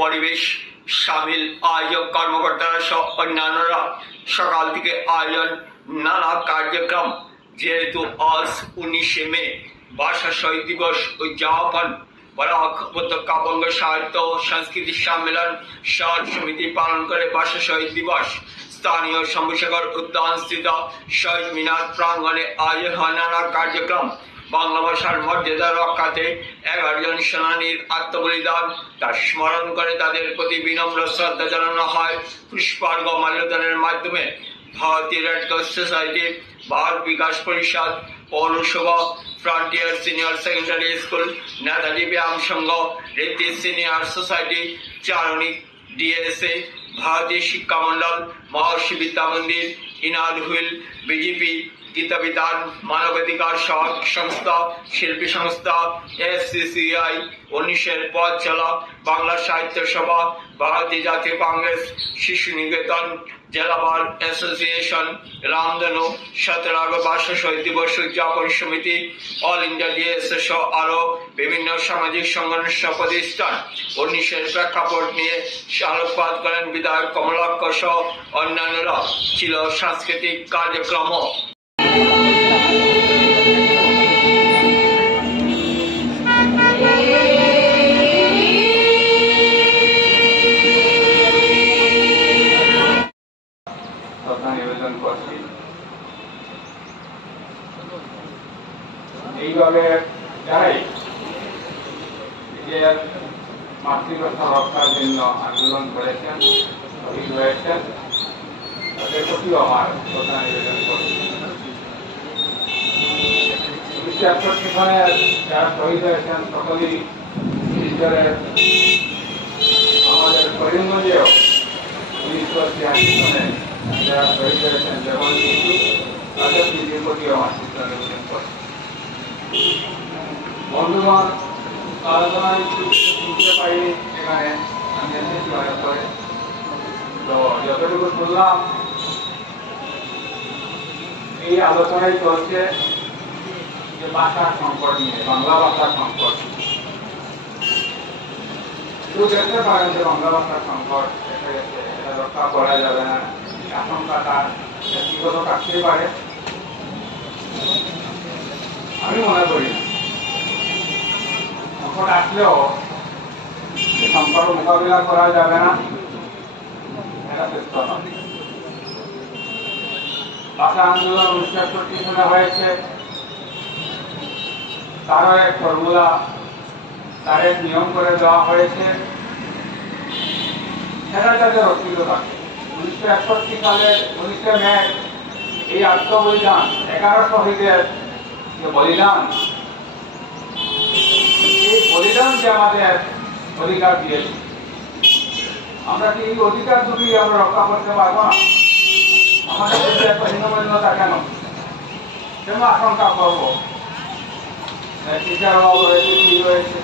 পরিবেশ সামিল আয়োজক কর্মকর্তারা সহ অন্যান্যরা সকাল থেকে আয়োজন নানা কার্যক্রম। যেহেতু আজ 19শে মে ভাষা শহীদ দিবস উদযাপন, বরাক উপত্যকা বঙ্গ সাহিত্য ও সংস্কৃতি সম্মেলন শহর সমিতি পালন করে ভাষা শহীদ দিবস। স্থানীয় শম্ভুসাগর উদ্যানস্থিত শহীদ মিনার প্রাঙ্গণে আয়োজন হয় নানা কার্যক্রম। বাংলা ভাষার মর্যাদা রক্ষাতে 11 জন সেনানীর আত্মবলিদান তা স্মরণ করে তাদের প্রতি বিনম্র শ্রদ্ধা জানানো হয় পুষ্পার্ঘ্য মাল্যদানের মাধ্যমে। ভারতীয় রেড ক্রস সোসাইটি, ভারত বিকাশ পরিষদ, পৌরসভা, frontier senior secondary school, Netaji ব্যায়াম সংঘ, ঋদ্ধি সিনিয়র সোসাইটি, চারণিক ডিএসএ, ভারতীয় শিক্ষা মন্ডল, মহর্ষি বিদ্যা মন্দির, ইনাদ হুইল, বিজেপি, গীতা বিধান, মানবাধিকার সংস্থা, শিল্পী সংস্থা, এসসিসিআই, 19-এর পথ চলা, বাংলা সাহিত্য সভা, ভারতীয় জাতীয় কংগ্রেস, শিশু নিকেতন, জেলা বার অ্যাসোসিয়েশন, রামধনু, 17 ভাষা শহীদ দিবস উদযাপন সমিতি, অল ইন্ডিয়া ডিএসএ সহ আরো বিভিন্ন সামাজিক সংগঠন প্রতিষ্ঠান 19-এর প্রেক্ষাপট নিয়ে আলোকপাত করেন বিধায়ক কমলাক্ষ সহ অন্যান্যরা। ছিল সাংস্কৃতিক কার্যক্রম। নিবেদন করছি এইভাবে যারাই নিজের মাতৃভাষা রক্ষার জন্য আন্দোলন করেছেন, শহীদ হয়েছেন, তাদের প্রতিও আমার শ্রদ্ধা নিবেদন করছি। 1961 সালের যারা শহীদ হয়েছেন সকলেই ঈশ্বরের। আমাদের করিমগঞ্জেও 1983 সালে যারা শহীদ হয়েছেন যেমন কিন্তু তাদের নিজের প্রতিও আমার শ্রদ্ধা নিবেদন করছি। বন্ধুগণ, আলোচনায় শুনতে পাইনি এখানে, আমি এসেছি অনেক করে, তো যতটুকু শুনলাম এই আলোচনায় চলছে যে ভাষার সংকট নিয়ে, বাংলা ভাষার সংকট। কেউ দেখতে পারেন যে বাংলা ভাষার সংকট এসে গেছে, এটা রক্ষা করা যাবে না, আশঙ্কা তার ব্যক্তিগত থাকতেই পারে, আমি মনে করি না। সংকট আসলেও সংকট মোকাবিলা করা যাবে না, এটা সত্য নয়। ভাষা আন্দোলন 1961 সালে হয়েছে, তারও এক ফর্মুলা, তার এক নিয়ম করে দেওয়া হয়েছে, সেটা যাতে রক্ষিত থাকে। 1961 সালে 19শে মে এই আত্মবলিদান, 11 শহীদের যে বলিদান, এই বলিদান যে আমাদের অধিকার দিয়েছে, আমরা কি এই অধিকার দুটি আমরা রক্ষা করতে পারবো না? আমাদের যদি এত হীনমন্যতা কেন? কেন আশঙ্কা করবো টিচার অভাব হয়েছে, কি হয়েছে?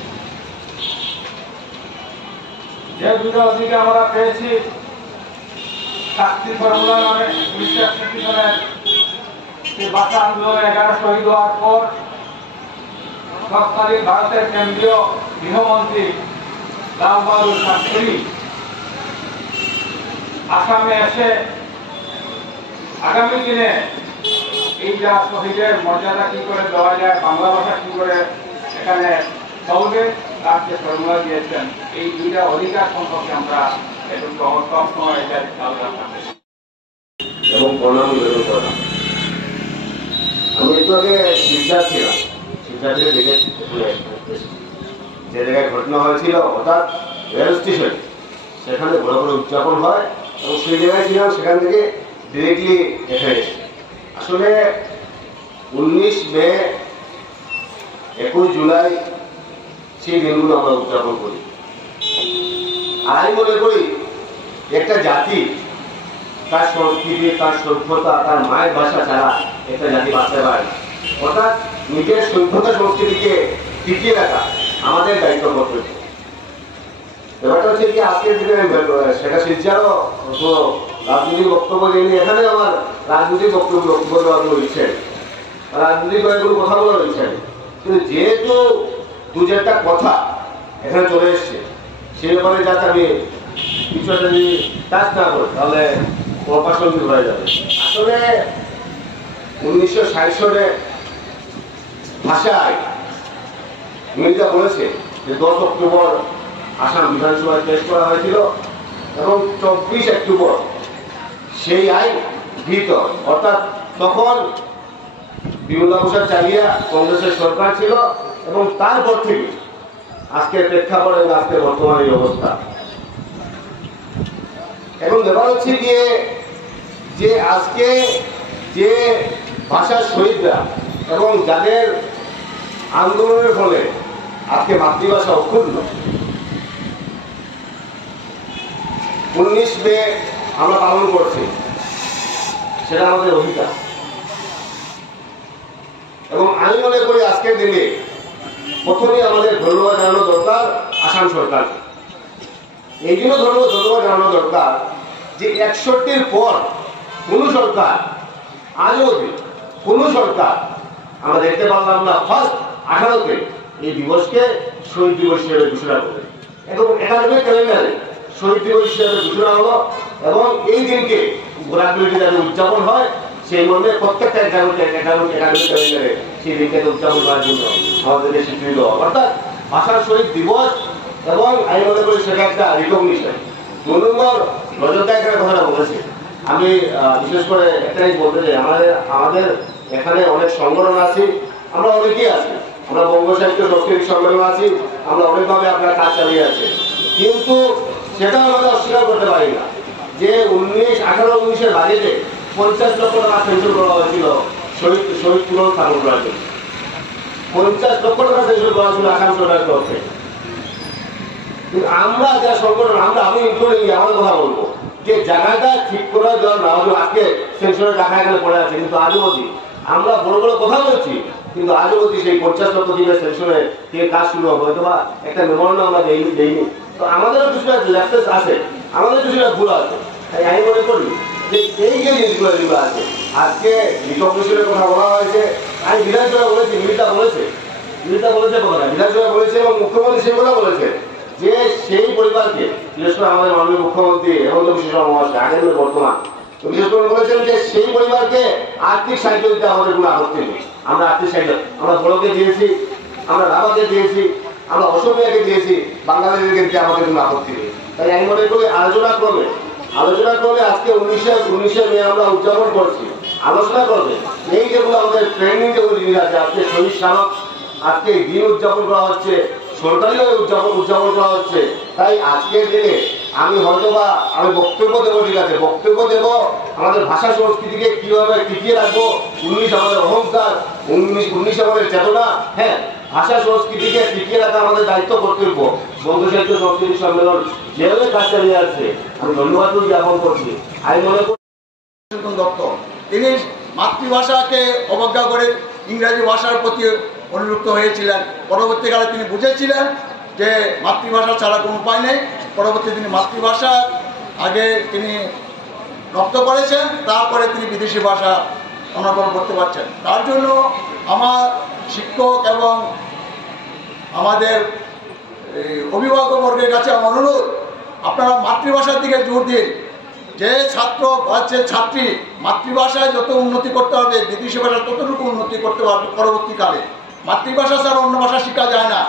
যে দুটো অধিকার আমরা পেয়েছি, শাস্তি ফর্মুলা নামে 1961 সালের যে ভাষা আন্দোলনে 11 শহীদ হওয়ার পর তৎকালীন ভারতের কেন্দ্রীয় গৃহমন্ত্রী লাল বাহাদুর শাস্ত্রী আসামে এসে আগামী দিনে এই যা শহীদের মর্যাদা কি করে দেওয়া যায়, বাংলা ভাষা কি করে এখানে চলবে, তার যে ফর্মুলা দিয়েছেন, এই দুইটা অধিকার সম্পর্কে আমরা একটু সবসময় এটা খেয়াল রাখতে হবে এবং প্রণাম নিবেদন করলাম। আমি একটু আগে শিলচর ছিলাম, শিলচর থেকে দেখেছি যে জায়গায় ঘটনা হয়েছিল, অর্থাৎ রেল স্টেশন, সেখানে বড় বড় উদযাপন হয় এবং সেই জায়গায় ছিলাম, সেখান থেকে ডিরেক্টলি এখানে এসেছি। আসলে 19 মে, 21 জুলাই সেই দিনগুলো আমরা উদযাপন করি। আর আমি মনে করি একটা জাতি তার সংস্কৃতি, তার সভ্যতা, তার মায়ের ভাষা ছাড়া একটা জাতি বাঁচতে পারে না। অর্থাৎ নিজের সভ্যতা সংস্কৃতিকে টিকিয়ে রাখা আমাদের দায়িত্ব কর্তব্য। ব্যাপারটা হচ্ছে কি, আজকের দিনে সেটা শিলচরও রাজনৈতিক বক্তব্য দিইনি, এখানে আমার রাজনৈতিক বক্তব্য দেওয়ার ইচ্ছে, রাজনৈতিক কয়েকগুলো কথা বলার ইচ্ছে। কিন্তু যেহেতু দু চারটা কথা এখানে চলে এসছে, সেই ব্যাপারে যাতে আমি কিছু একটা যদি কাজ না করি তাহলে অপ্রাসঙ্গিক হয়ে যাবে। আসলে 1960 সালে ভাষায় মির্জা বলেছে যে 10 অক্টোবর আসাম বিধানসভায় পেশ করা হয়েছিল এবং 24 অক্টোবর সেই আইন গৃহীত। অর্থাৎ তখন বিমলা প্রসাদ চালিয়া কংগ্রেসের সরকার ছিল এবং তারপর থেকে আজকের প্রেক্ষাপট এবং আজকের বর্তমান এই অবস্থা। এবং ব্যাপার হচ্ছে গিয়ে যে আজকে যে ভাষার শহীদরা এবং যাদের আন্দোলনের ফলে আজকে মাতৃভাষা অক্ষুণ্ণ, 19 মে আমরা পালন করছি, সেটা আমাদের অধিকার। এবং আমি মনে করি আজকের দিনে প্রথমেই আমাদের ধন্যবাদ জানানো দরকার আসাম সরকারকে। এই জন্য ধন্যবাদ জানানো দরকার যে 61-র পর কোন সরকার, আজও কোন সরকার আমরা দেখতে পারলাম না ফার্স্ট 18-তে এই দিবসকে শহীদ দিবস হিসেবে ঘোষণা করে এবং একাডেমিক ক্যালেন্ডারে শহীদ দিবস হিসেবে ঘোষণা হলো এবং এই দিনকে গ্রাজুয়েটি যাতে উদযাপন হয় সেই মর্মে প্রত্যেকটা একাডেমিক ক্যালেন্ডারে সেই দিনকে উদযাপন করার জন্য আমাদেরকে স্বীকৃতি দেওয়া, অর্থাৎ ভাষার শহীদ দিবস। এবং আমি মনে করি সেটা একটা রিকগনিশন। 2 নম্বর নজরদায়কের কথাটা বলেছি, আমি বিশেষ করে একটাই বলতে চাই, আমাদের এখানে অনেক সংগঠন আছে, আমরা অনেকেই আছি, আমরা বঙ্গ সাহিত্য সাংস্কৃতিক সম্মেলন আছি, আমরা অনেকভাবে আপনার কাজ চালিয়ে আছে, কিন্তু সেটা আমাদের অস্বীকার করতে পারি না যে 18-19-এর বাজেটে 50 লক্ষ টাকা সেন্সর করা হয়েছিল শহীদ পুরো স্থাপন করার জন্য। 50 লক্ষ টাকা সেন্সর করা ছিল আসাম সরকারের তরফে। আমরা যা সংগঠন, আমি ইনক্লুডিং আমাদের কথা বলবো যে জায়গাটা ঠিক করে দেওয়ার না হলেও আজকে সেন্সরের টাকা এখানে পড়ে আছে, কিন্তু আজও অবধি আমরা বড় বড় কথা বলছি, কিন্তু আজও অবধি সেই 50 লক্ষ দিনের সেন্সরে থেকে কাজ শুরু হবে, হয়তো বা একটা মেমোরেন্ডাম আমরা দেইনি। তো আমাদেরও কিছুটা ল্যাপটেস আছে, আমাদের কিছুটা ভুল আছে। তাই আমি মনে করি যে এই যে জিনিসগুলো আছে, আজকে রিকগনিশনের কথা বলা হয়েছে, আমি বিধানসভা বলেছি, মিলিতা বলেছে কথাটা, বিধানসভা বলেছে এবং মুখ্যমন্ত্রী সেই কথা বলেছে যে সেই পরিবারকে, বিশেষ করে আমাদের মাননীয় মুখ্যমন্ত্রী হেমন্ত বিশ্ব শর্মা মহাশয় আগের বর্তমান বিশেষ করে বলেছেন যে সেই পরিবারকে আর্থিক সাহায্য দিতে আমাদের কোনো আপত্তি নেই। আমরা আর্থিক সাহায্য আমরা বড়কে দিয়েছি, আমরা রাবাকে দিয়েছি, আমরা অসমিয়াকে দিয়েছি, বাংলাদেশকে দিতে আমাদের কোনো আপত্তি নেই। তাই আমি মনে করি আলোচনা করবে আজকে 19 মে আমরা উদযাপন করছি, আলোচনা করবে এই যেগুলো আমাদের ট্রেনিং যেগুলো জিনিস আছে, আজকে শহীদ স্মারক, আজকে দিন উদযাপন করা হচ্ছে, সরকারিভাবে উদযাপন করা হচ্ছে। তাই আজকের দিনে আমি হয়তোবা বক্তব্য দেবো, ঠিক আছে, বক্তব্য দেবো আমাদের ভাষা সংস্কৃতিকে কিভাবে টিকিয়ে রাখবো, 19 আমাদের অহংকার, 19 আমাদের চেতনা, হ্যাঁ, ভাষা সংস্কৃতিকে টিকিয়ে রাখা আমাদের দায়িত্ব কর্তব্য। বঙ্গ সাহিত্য সাংস্কৃতিক সম্মেলন যেভাবে কাজ চালিয়ে আসছে আমি ধন্যবাদ জ্ঞাপন করছি। আমি মনে করি দত্ত তিনি মাতৃভাষাকে অবজ্ঞা করে ইংরাজি ভাষার প্রতি অনুরক্ত হয়েছিলেন। পরবর্তীকালে তিনি বুঝেছিলেন যে মাতৃভাষা ছাড়া কোনো উপায় নেই। পরবর্তী তিনি মাতৃভাষা আগে তিনি রপ্ত করেছেন, তারপরে তিনি বিদেশি ভাষা অনাবরণ করতে পারছেন। তার জন্য আমার শিক্ষক এবং আমাদের অভিভাবকবর্গের কাছে আমার অনুরোধ, আপনারা মাতৃভাষার দিকে জোর দিন। যে ছাত্র আছে ছাত্রী মাতৃভাষায় যত উন্নতি করতে হবে, বিদেশি ভাষা ততটুকু উন্নতি করতে পারবে পরবর্তীকালে। মাতৃভাষা ছাড়া অন্য ভাষা শেখা যায় না।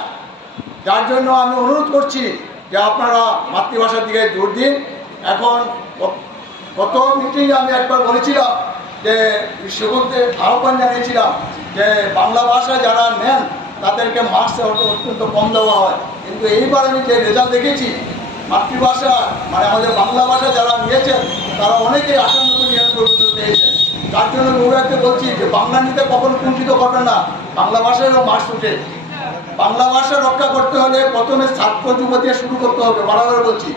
যার জন্য আমি অনুরোধ করছি যে আপনারা মাতৃভাষার দিকে জোর দিন। এখন গত মিটিংয়ে আমি একবার বলেছিলাম যে বিশ্ববন্ধুদের আহ্বান জানিয়েছিলাম যে বাংলা ভাষা যারা নেন তাদেরকে মার্কস অত্যন্ত কম দেওয়া হয়, কিন্তু এইবার আমি যে রেজাল্ট দেখেছি মাতৃভাষা মানে আমাদের বাংলা ভাষা যারা নিয়েছেন তারা অনেকেই 98-99 পেয়েছেন। তার জন্য গৌরবকে বলছি যে বাংলা নিতে কখনো কুণ্ঠিত করবেন না, বাংলা ভাষারও মার্কস উঠে। বাংলা ভাষা রক্ষা করতে হলে প্রথমে ছাত্র যুব দিয়ে শুরু করতে হবে, বারবার বলছি,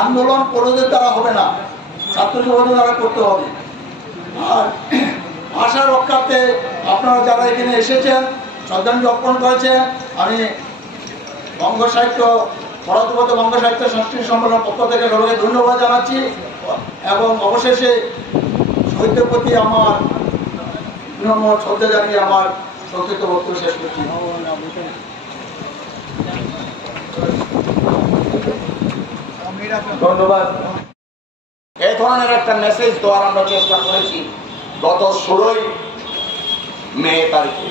আন্দোলন পড়োদের দ্বারা হবে না, ছাত্র যুবদের দ্বারা করতে হবে। আর ভাষা রক্ষার্থে আপনারা যারা এখানে এসেছেন শ্রদ্ধাঞ্জলি অর্পণ করেছেন, আমি বঙ্গ সাহিত্য ভারতবর্ষ বঙ্গ সাহিত্য সংস্কৃতি সম্মেলনের পক্ষ থেকে সবাইকে ধন্যবাদ জানাচ্ছি এবং অবশেষে শহীদদের প্রতি আমার বিনম্র শ্রদ্ধা জানিয়ে আমার সংক্ষিপ্ত বক্তব্য শেষ করছি। ধন্যবাদ। এই ধরনের একটা মেসেজ দেওয়ার আমরা চেষ্টা করেছি গত 16 মে তারিখে।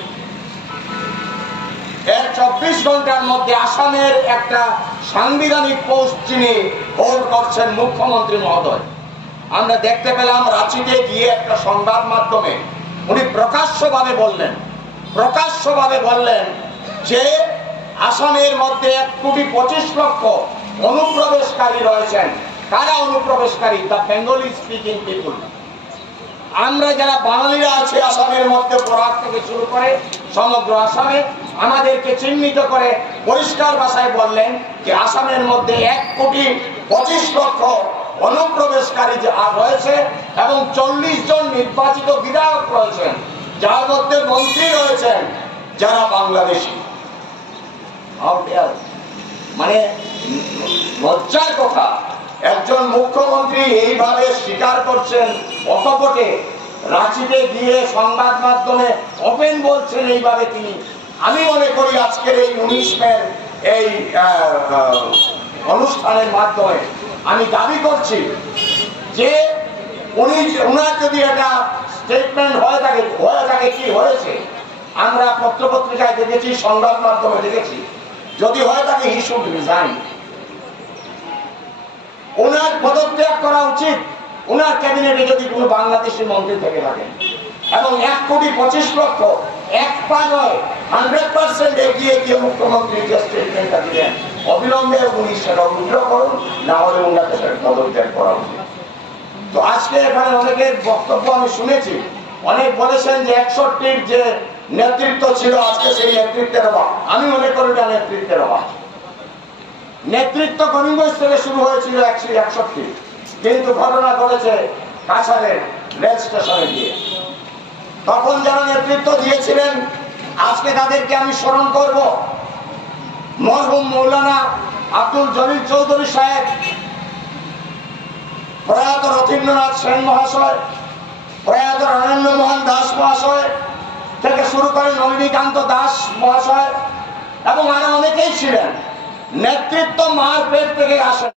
এর 24 ঘন্টার মধ্যে আসামের একটা সাংবিধানিক পোস্ট যিনি হোল্ড করছেন মুখ্যমন্ত্রী মহোদয়, আমরা দেখতে পেলাম রাঁচিতে গিয়ে একটা সংবাদ মাধ্যমে উনি প্রকাশ্যভাবে বললেন যে আসামের মধ্যে 1,25,00,000 অনুপ্রবেশকারী রয়েছেন। কারা অনুপ্রবেশকারী? দ্য বেঙ্গলি স্পিকিং পিপুল। আমরা যারা বাঙালিরা আছে আসামের মধ্যে, বরাক থেকে শুরু করে সমগ্র আসামে, আমাদেরকে চিহ্নিত করে পরিষ্কার ভাষায় বললেন যে আসামের মধ্যে 1,25,00,000 অনুপ্রবেশকারী রয়েছে এবং 40 জন নির্বাচিত বিধায়ক রয়েছেন, যার মধ্যে মন্ত্রী রয়েছেন যারা বাংলাদেশী। মানে লজ্জার কথা, একজন মুখ্যমন্ত্রী এইভাবে স্বীকার করছেন অকপটে, রাঁচিতে গিয়ে সংবাদ মাধ্যমে ওপেন বলছেন এইভাবে তিনি। আমি মনে করি আজকের এই 19 মের এই অনুষ্ঠানের মাধ্যমে আমি দাবি করছি যে উনার যদি একটা স্টেটমেন্ট হয়ে থাকে কি হয়েছে, আমরা পত্রপত্রিকায় দেখেছি, সংবাদ মাধ্যমে দেখেছি, যদি হয়ে থাকে হি শুড রিজাইন। ওনার পদত্যাগ করা উচিত। ওনার ক্যাবিনেটে যদি কোনো বাংলাদেশি মন্ত্রী থেকে থাকেন এবং 1,25,00,000 এক পা নয় 100% এগিয়ে গিয়ে মুখ্যমন্ত্রী যে স্টেটমেন্টটা দিলেন, অবিলম্বে উনি সেটা উইথড্র করুন, না হলে ওনাকে সেটা পদত্যাগ করা উচিত। তো আজকে এখানে অনেকের বক্তব্য আমি শুনেছি, অনেক বলেছেন যে 61-র যে নেতৃত্ব ছিল আজকে সেই নেতৃত্বের অভাব। আমি মনে করি এটা নেতৃত্বের অভাব। নেতৃত্ব করিমগঞ্জ থেকে শুরু হয়েছিল 61, কিন্তু ঘটনা ঘটেছে কাছাড়ের রেল স্টেশনে গিয়ে। তখন যারা নেতৃত্ব দিয়েছিলেন আজকে তাদেরকে আমি স্মরণ করব। মরহুম মৌলানা আব্দুল জলিল চৌধুরী সাহেব, প্রয়াত রথীন্দ্রনাথ সেন মহাশয়, প্রয়াত অনন্য মোহন দাস মহাশয় থেকে শুরু করে নলিনীকান্ত দাস মহাশয় এবং আরো অনেকেই ছিলেন। নেতৃত্ব মার পেট থেকে আসেন।